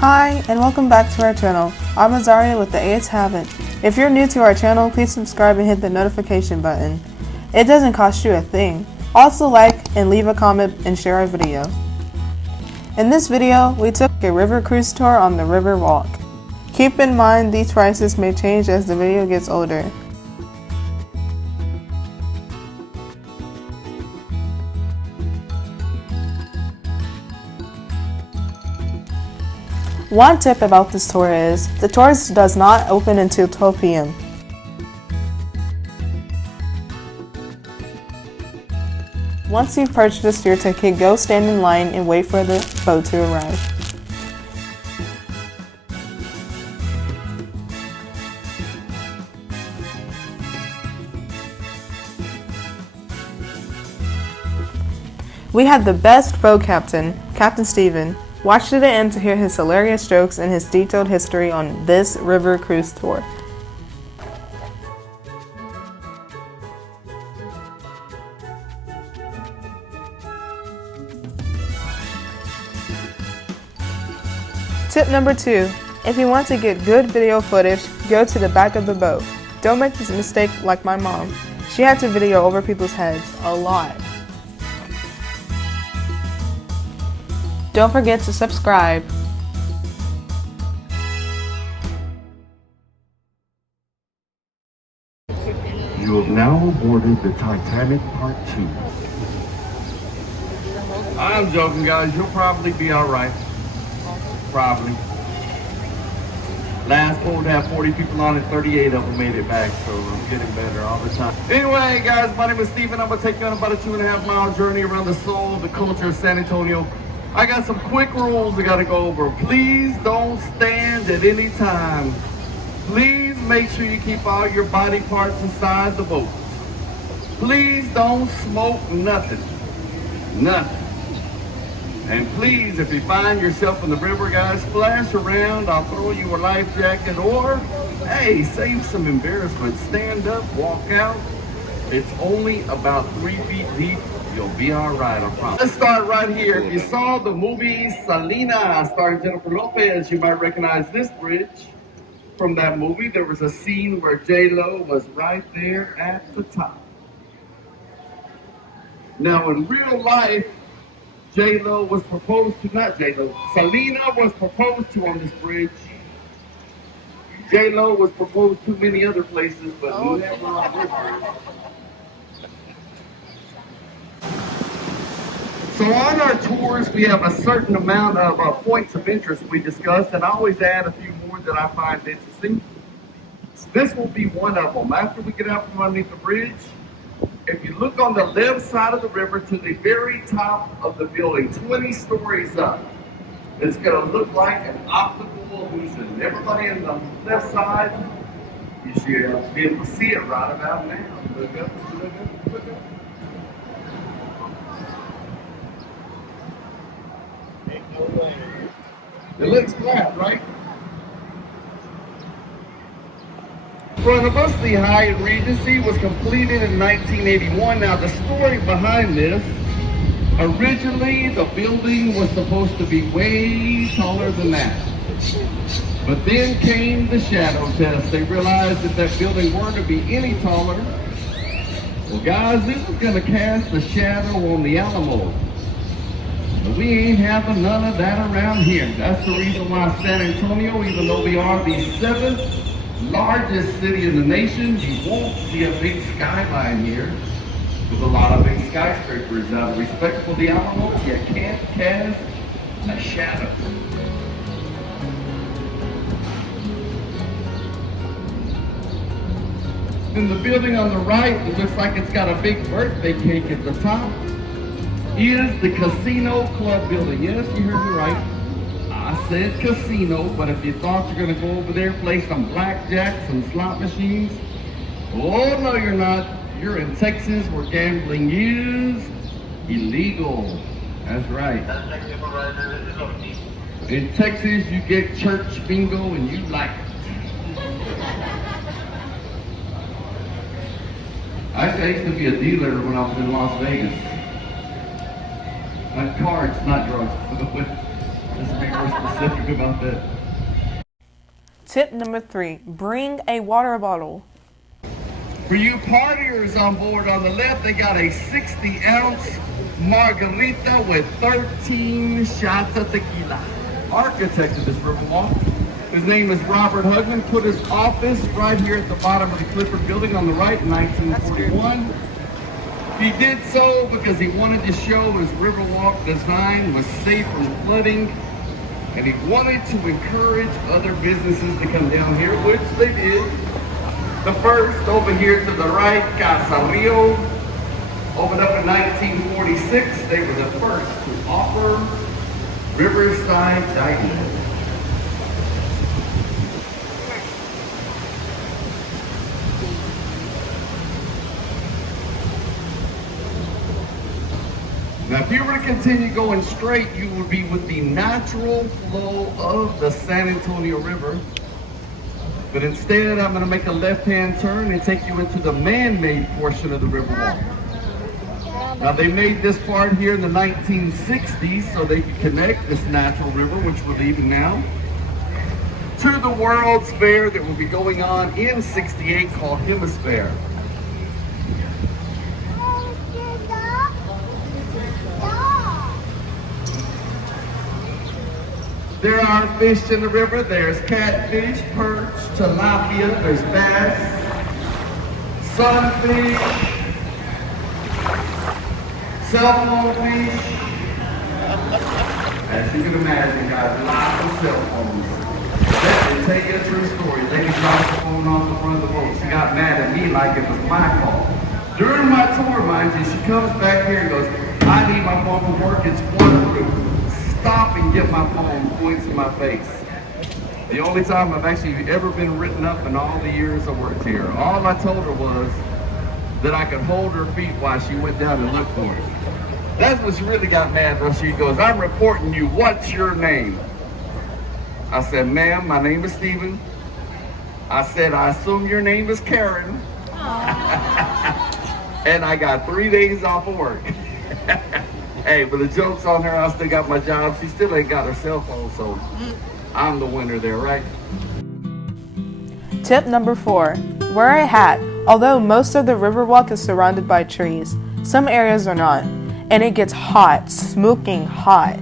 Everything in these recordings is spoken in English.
Hi, and welcome back to our channel. I'm Azaria with the It's Haugen. If you're new to our channel, please subscribe and hit the notification button. It doesn't cost you a thing. Also like and leave a comment and share our video. In this video, we took a river cruise tour on the Riverwalk. Keep in mind these prices may change as the video gets older. One tip about this tour is, the tour does not open until 12 p.m. Once you've purchased your ticket, go stand in line and wait for the boat to arrive. We had the best boat captain, Captain Steven. Watch to the end to hear his hilarious jokes and his detailed history on this river cruise tour. Tip number 2. If you want to get good video footage, go to the back of the boat. Don't make this mistake like my mom. She had to video over people's heads a lot. Don't forget to subscribe. You have now boarded the Titanic Part 2. I'm joking, guys. You'll probably be all right. Probably. Last boat had 40 people on it, 38 of them made it back, so I'm getting better all the time. Anyway, guys, my name is Steven. I'm going to take you on about a 2.5 mile journey around the soul of the culture of San Antonio. I got some quick rules I gotta go over. Please don't stand at any time. Please make sure you keep all your body parts inside the boat. Please don't smoke nothing. Nothing. And please, if you find yourself in the river, guys, splash around. I'll throw you a life jacket, or, hey, save some embarrassment. Stand up, walk out. It's only about 3 feet deep. You'll be all right, I promise. Let's start right here. If you saw the movie Selena starring Jennifer Lopez, you might recognize this bridge from that movie. There was a scene where J-Lo was right there at the top. Now, in real life, J-Lo was proposed to, not J-Lo, Selena was proposed to on this bridge. J-Lo was proposed to many other places, but never on this bridge. So on our tours, we have a certain amount of points of interest we discussed, and I always add a few more that I find interesting. This will be one of them. After we get out from underneath the bridge, if you look on the left side of the river to the very top of the building, 20 stories up, it's going to look like an optical illusion. Everybody on the left side, you should be able to see it right about now. Look up, look up, look up. It looks flat, right? Front of us, the Hyatt Regency was completed in 1981. Now, the story behind this, originally the building was supposed to be way taller than that. But then came the shadow test. They realized that that building weren't to be any taller. Well, guys, this is going to cast a shadow on the Alamo. But we ain't having none of that around here. That's the reason why San Antonio, even though we are the 7th largest city in the nation, you won't see a big skyline here with a lot of big skyscrapers. Out of respect for the Alamo, you can't cast a shadow. In the building on the right, it looks like it's got a big birthday cake at the top. Is the Casino Club building. Yes, you heard me right. I said casino, but if you thought you're going to go over there, play some blackjack, some slot machines, oh no you're not. You're in Texas where gambling is illegal. That's right. In Texas, you get church bingo and you like it. I used to be a dealer when I was in Las Vegas. Cards, not drugs. Just be more specific about that. Tip number 3, bring a water bottle. For you partiers on board, on the left, they got a 60-ounce margarita with 13 shots of tequila. Architect of this Riverwalk, his name is Robert Haugen, put his office right here at the bottom of the Clifford building on the right in 1941. He did so because he wanted to show his Riverwalk design was safe from flooding, and he wanted to encourage other businesses to come down here, which they did. The first over here to the right, Casa Rio, opened up in 1946. They were the first to offer riverside dining. Now, if you were to continue going straight, you would be with the natural flow of the San Antonio River. But instead, I'm going to make a left-hand turn and take you into the man-made portion of the Riverwalk. Now, they made this part here in the 1960s so they could connect this natural river, which we're leaving now, to the World's Fair that will be going on in '68 called Hemisphere. There are fish in the river. There's catfish, perch, tilapia, there's bass, sunfish, cell phone fish. As you can imagine, guys, lots of cell phones. Let me tell you a true story. They can drop the phone off the front of the boat. She got mad at me like it was my fault. During my tour, mind you, she comes back here and goes, I need my phone for work. It's waterproof. Stop and get my phone, points in my face. The only time I've actually ever been written up in all the years I worked here. All I told her was that I could hold her feet while she went down and looked for it. That's when she really got mad, though. She goes, I'm reporting you, what's your name? I said, ma'am, my name is Stephen. I said, I assume your name is Karen. And I got 3 days off of work. Hey, but the joke's on her, I still got my job. She still ain't got her cell phone, so I'm the winner there, right? Tip number 4, wear a hat. Although most of the Riverwalk is surrounded by trees, some areas are not, and it gets hot, smoking hot.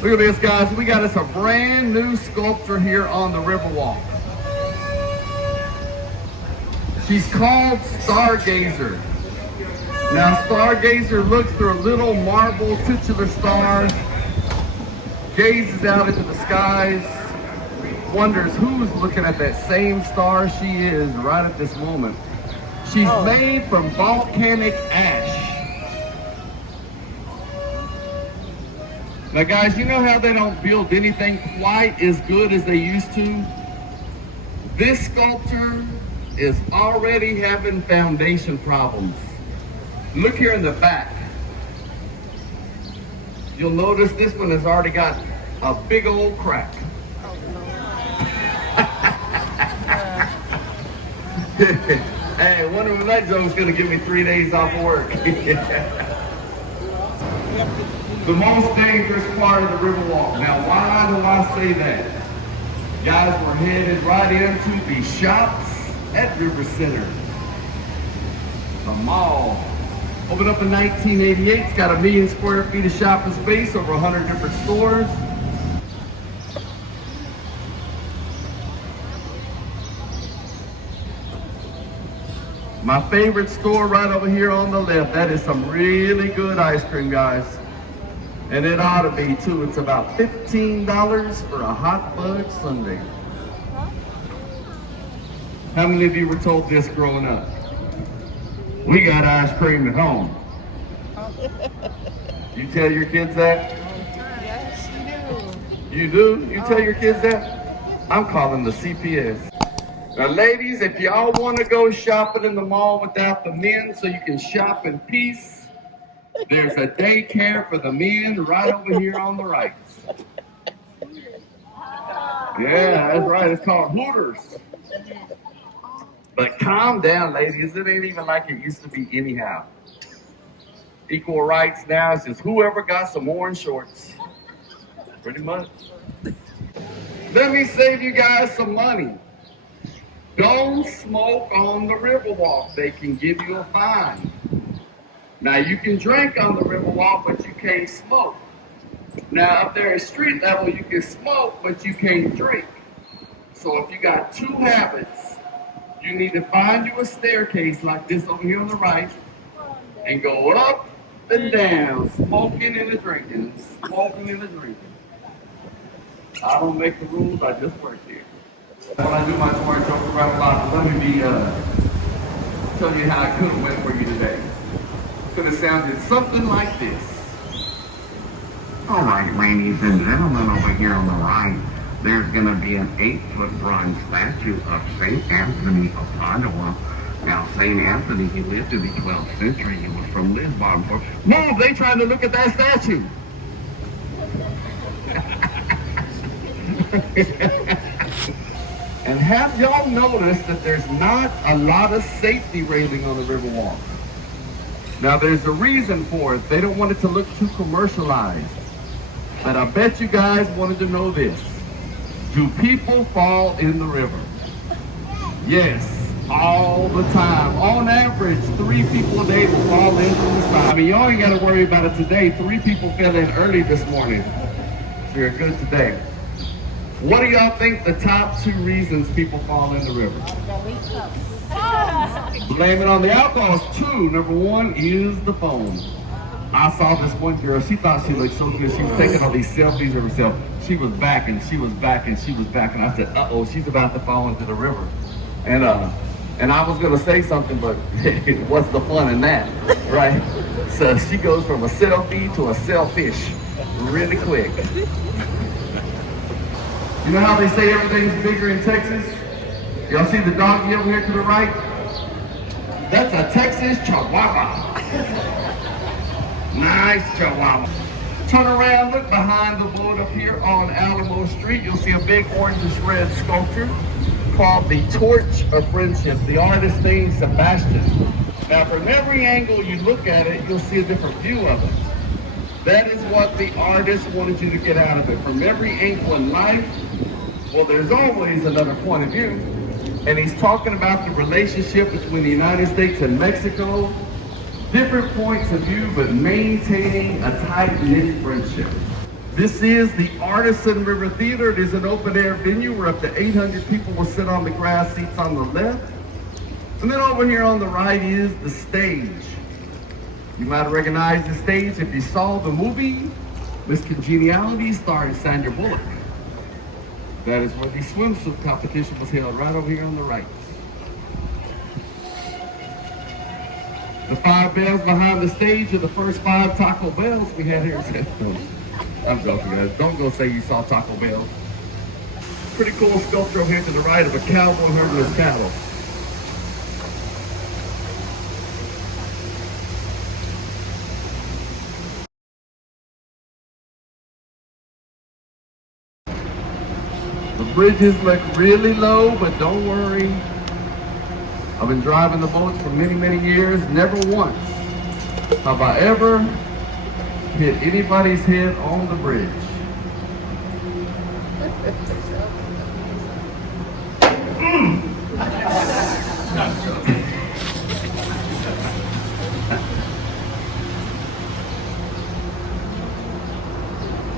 Look at this, guys. We got us a brand new sculpture here on the Riverwalk. She's called Stargazer. Now, Stargazer looks through a little marble titular star, gazes out into the skies, wonders who's looking at that same star she is right at this moment. She's made from volcanic ash. Now, guys, you know how they don't build anything quite as good as they used to? This sculpture is already having foundation problems. Look here in the back. You'll notice this one has already got a big old crack. Hey, wonder if that joke's gonna give me 3 days off of work. The most dangerous part of the Riverwalk. Now, why do I say that? Guys, we're headed right into the shops at River Center. The mall. Opened up in 1988. It's got 1 million square feet of shopping space, over 100 different stores. My favorite store right over here on the left. That is some really good ice cream, guys. And it ought to be too. It's about $15 for a hot fudge sundae. How many of you were told this growing up? We got ice cream at home. You tell your kids that? Yes, you do. You do? You tell your kids that? I'm calling the CPS. Now, ladies, if y'all want to go shopping in the mall without the men so you can shop in peace, there's a daycare for the men right over here on the right. Yeah, that's right. It's called Hooters. But calm down, ladies. It ain't even like it used to be anyhow. Equal rights now is just whoever got some orange shorts. Pretty much. Let me save you guys some money. Don't smoke on the Riverwalk. They can give you a fine. Now you can drink on the Riverwalk, but you can't smoke. Now up there at street level, you can smoke, but you can't drink. So if you got two habits, you need to find you a staircase like this over here on the right, and go up and down, smoking and drinking, smoking and drinking. I don't make the rules, I just work here. When I do my tour and jump around a lot, let me tell you how I could have went for you today. Could have sounded something like this. All right, ladies and gentlemen, over here on the right, there's going to be an 8-foot bronze statue of St. Anthony of Padua. Now, St. Anthony, he lived in the 12th century. He was from Lisbon. Move, they trying to look at that statue. And have y'all noticed that there's not a lot of safety railing on the Riverwalk? Now, there's a reason for it. They don't want it to look too commercialized. But I bet you guys wanted to know this. Do people fall in the river? Yes, all the time. On average, 3 people a day will fall in from the side. I mean, y'all ain't got to worry about it today. 3 people fell in early this morning. So you're good today. What do y'all think the top 2 reasons people fall in the river? Blame it on the alcohol. 2. Number 1 is the phone. I saw this one girl, she thought she looked so good. She was taking all these selfies of herself. She was back and she was back and she was back. And I said, uh-oh, she's about to fall into the river. And I was gonna say something, but what's the fun in that, right? So she goes from a selfie to a selfish really quick. You know how they say everything's bigger in Texas? Y'all see the doggy over here to the right? That's a Texas Chihuahua. Nice Chihuahua. Turn around, look behind the boat up here on Alamo Street. You'll see a big orangish red sculpture called the Torch of Friendship. The artist named Sebastian. Now from every angle you look at it, you'll see a different view of it. That is what the artist wanted you to get out of it. From every angle in life, well, there's always another point of view. And he's talking about the relationship between the United States and Mexico. Different points of view, but maintaining a tight-knit friendship. This is the Artisan River Theater. It is an open-air venue where up to 800 people will sit on the grass seats on the left. And then over here on the right is the stage. You might recognize the stage if you saw the movie Miss Congeniality starring Sandra Bullock. That is where the swimsuit competition was held, right over here on the right. The 5 bells behind the stage are the first 5 Taco Bells we had here in San Antonio. I'm joking, guys. Don't go say you saw Taco Bell. Pretty cool sculpture over here to the right of a cowboy herding his cattle. The bridges look really low, but don't worry. I've been driving the boats for many, many years. Never once have I ever hit anybody's head on the bridge.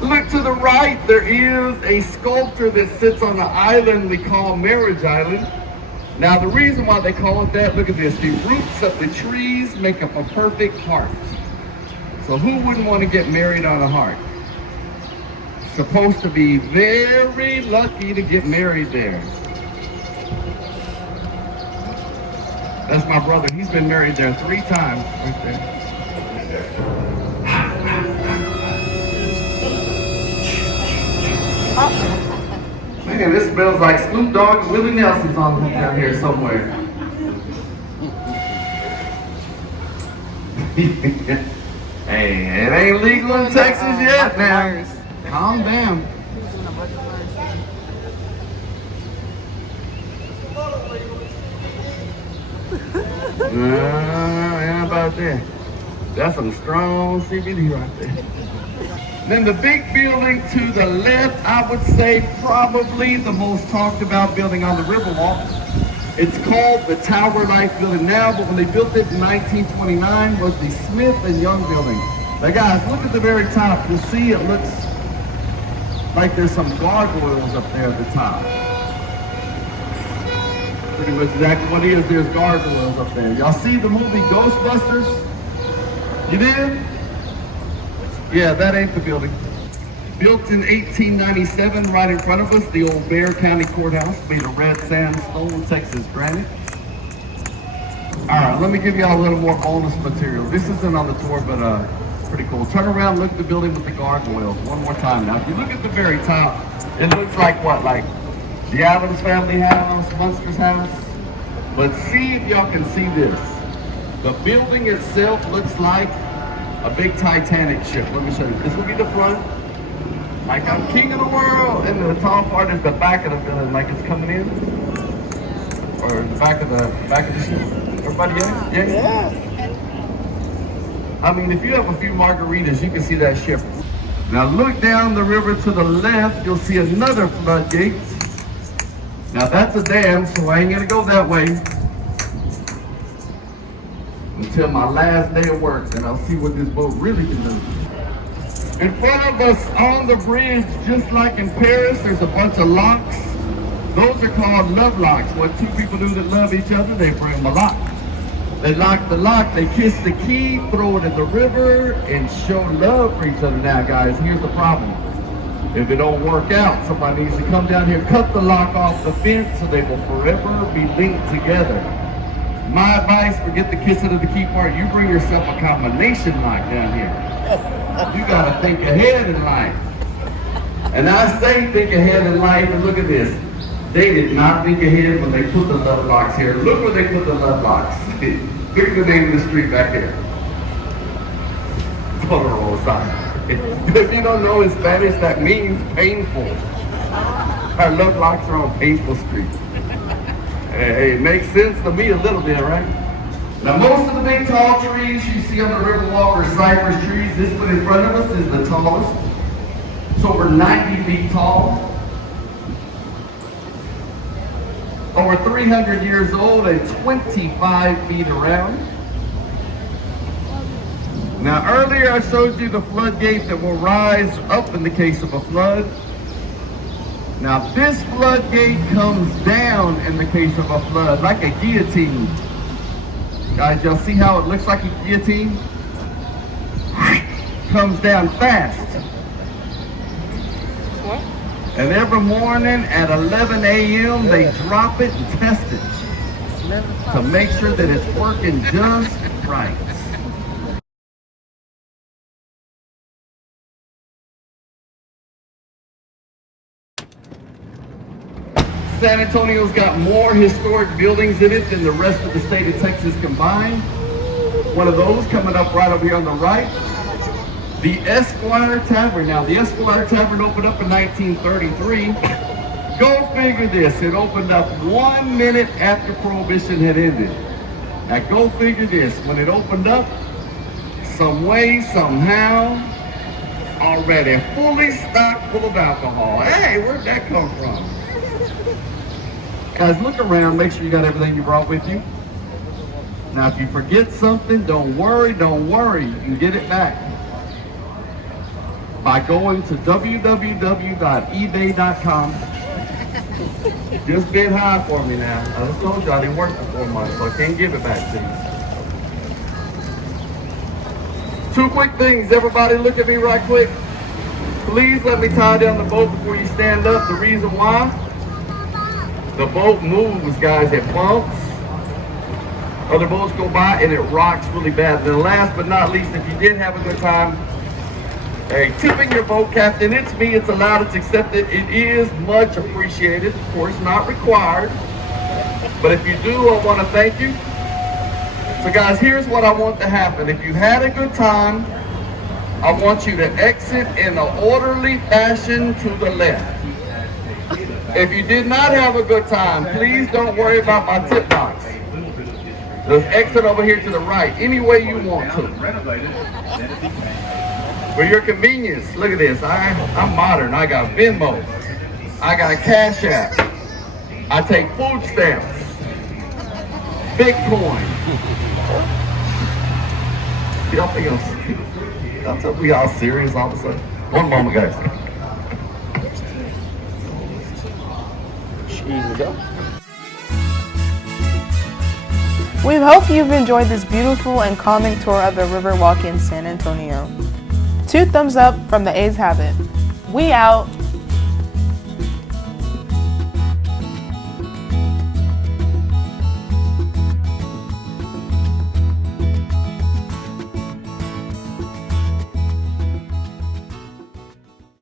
Look to the right, there is a sculpture that sits on an island we call Marriage Island. Now the reason why they call it that, look at this, the roots of the trees make up a perfect heart. So who wouldn't want to get married on a heart? Supposed to be very lucky to get married there. That's my brother, he's been married there 3 times right there. Man, this smells like Snoop Dogg and Willie Nelson's on down here somewhere. Hey, it ain't legal in Texas yet now. Calm down. How about that? That's some strong CBD right there. Then the big building to the left, I would say probably the most talked about building on the Riverwalk. It's called the Tower Life Building now, but when they built it in 1929 was the Smith and Young Building. Now guys, look at the very top. You'll see it looks like there's some gargoyles up there at the top. Pretty much exactly what it is. There's gargoyles up there. Y'all see the movie Ghostbusters? You did? Yeah, that ain't the building. Built in 1897, right in front of us, the old Bexar County Courthouse, made of red sandstone, Texas granite. All right, let me give y'all a little more bonus material. This isn't on the tour, but pretty cool. Turn around, look at the building with the gargoyles. One more time now. If you look at the very top, it looks like what? Like the Addams Family house, Munster's house. But see if y'all can see this. The building itself looks like a big Titanic ship. Let me show you. This will be the front. Like I'm king of the world, and the tall part is the back of the building, like it's coming in, or the back of the ship. Everybody get it? Yeah. I mean, if you have a few margaritas, you can see that ship. Now look down the river to the left, you'll see another floodgate. Now that's a dam, so I ain't gonna go that way until my last day of work, and I'll see what this boat really can do. In front of us on the bridge, just like in Paris, there's a bunch of locks. Those are called love locks. What two people do that love each other, they bring them a lock. They lock the lock, they kiss the key, throw it in the river, and show love for each other. Now guys, here's the problem. If it don't work out, somebody needs to come down here, cut the lock off the fence so they will forever be linked together. My advice, forget the kissing of the key part. You bring yourself a combination lock down here. You gotta think ahead in life. And I say think ahead in life, and look at this. They did not think ahead when they put the love locks here. Look where they put the love locks. Look at the name of the street back here. If you don't know in Spanish, that means painful. Our love locks are on painful street. Hey, it makes sense to me a little bit, right? Now most of the big tall trees you see on the Riverwalk are cypress trees. This one in front of us is the tallest. It's over 90 feet tall. Over 300 years old and 25 feet around. Now earlier I showed you the floodgate that will rise up in the case of a flood. Now this floodgate comes down in the case of a flood, like a guillotine. Guys, y'all see how it looks like a guillotine? Comes down fast. What? And every morning at 11 a.m. they drop it and test it to make sure that it's working just right. San Antonio's got more historic buildings in it than the rest of the state of Texas combined. One of those coming up right over here on the right. The Esquire Tavern. Now, the Esquire Tavern opened up in 1933. Go figure this. It opened up 1 minute after Prohibition had ended. Now, go figure this. When it opened up, some way, somehow, already fully stocked full of alcohol. Hey, where'd that come from? Guys, look around, make sure you got everything you brought with you. Now, if you forget something, don't worry. You can get it back by going to www.ebay.com. Just bid high for me now. I just told you I didn't work for 4 months, so I can't give it back to you. 2 quick things. Everybody look at me right quick. Please let me tie down the boat before you stand up. The reason why? The boat moves, guys. It bumps. Other boats go by and it rocks really bad. And then last but not least, if you did have a good time, hey, tipping your boat captain. It's me. It's allowed. It's accepted. It is much appreciated. Of course, not required. But if you do, I want to thank you. So guys, here's what I want to happen. If you had a good time, I want you to exit in an orderly fashion to the left. If you did not have a good time, please don't worry about my tip box. There's exit over here to the right, any way you want to. For your convenience, look at this. I'm modern. I got Venmo. I got Cash App. I take food stamps. Bitcoin. Y'all think we all serious all of a sudden? One moment, guys. We hope you've enjoyed this beautiful and calming tour of the Riverwalk in San Antonio. 2 thumbs up from the A's Have It. We out.